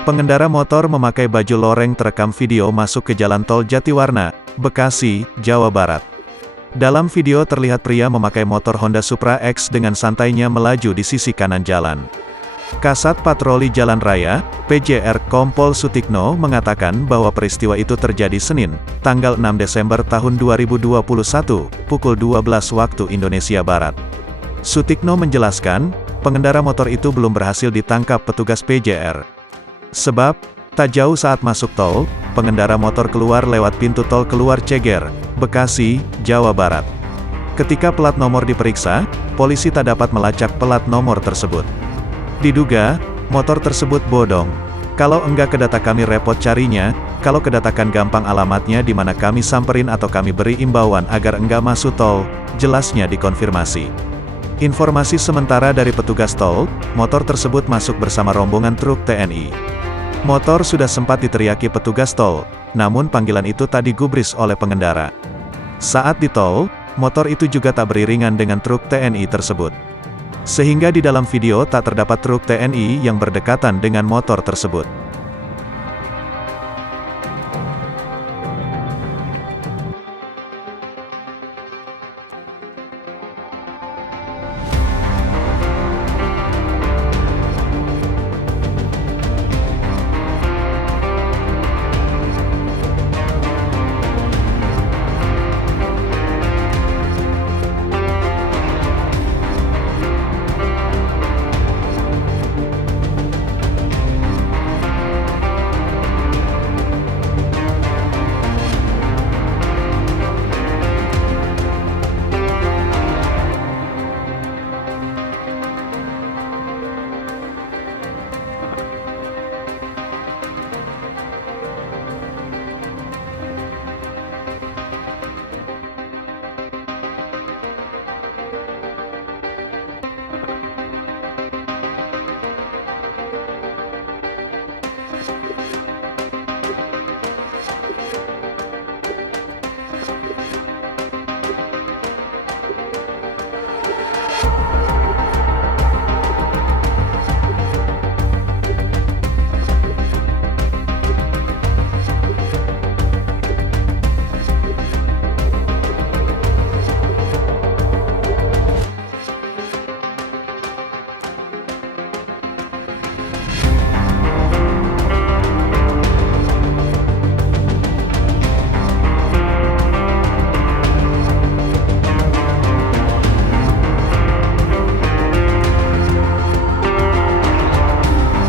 Pengendara motor memakai baju loreng terekam video masuk ke Jalan Tol Jatiwarna, Bekasi, Jawa Barat. Dalam video terlihat pria memakai motor Honda Supra X dengan santainya melaju di sisi kanan jalan. Kasat Patroli Jalan Raya, PJR Kompol Sutikno mengatakan bahwa peristiwa itu terjadi Senin, tanggal 6 Desember tahun 2021, pukul 12 waktu Indonesia Barat. Sutikno menjelaskan, pengendara motor itu belum berhasil ditangkap petugas PJR. Sebab, tak jauh saat masuk tol, pengendara motor keluar lewat pintu tol keluar Ceger, Bekasi, Jawa Barat. Ketika plat nomor diperiksa, polisi tak dapat melacak plat nomor tersebut. Diduga, motor tersebut bodong. Kalau enggak kedata kami repot carinya, kalau kedatakan gampang alamatnya di mana kami samperin atau kami beri imbauan agar enggak masuk tol, jelasnya dikonfirmasi. Informasi sementara dari petugas tol, motor tersebut masuk bersama rombongan truk TNI. Motor sudah sempat diteriaki petugas tol, namun panggilan itu tak digubris oleh pengendara. Saat di tol, motor itu juga tak beriringan dengan truk TNI tersebut. Sehingga di dalam video tak terdapat truk TNI yang berdekatan dengan motor tersebut.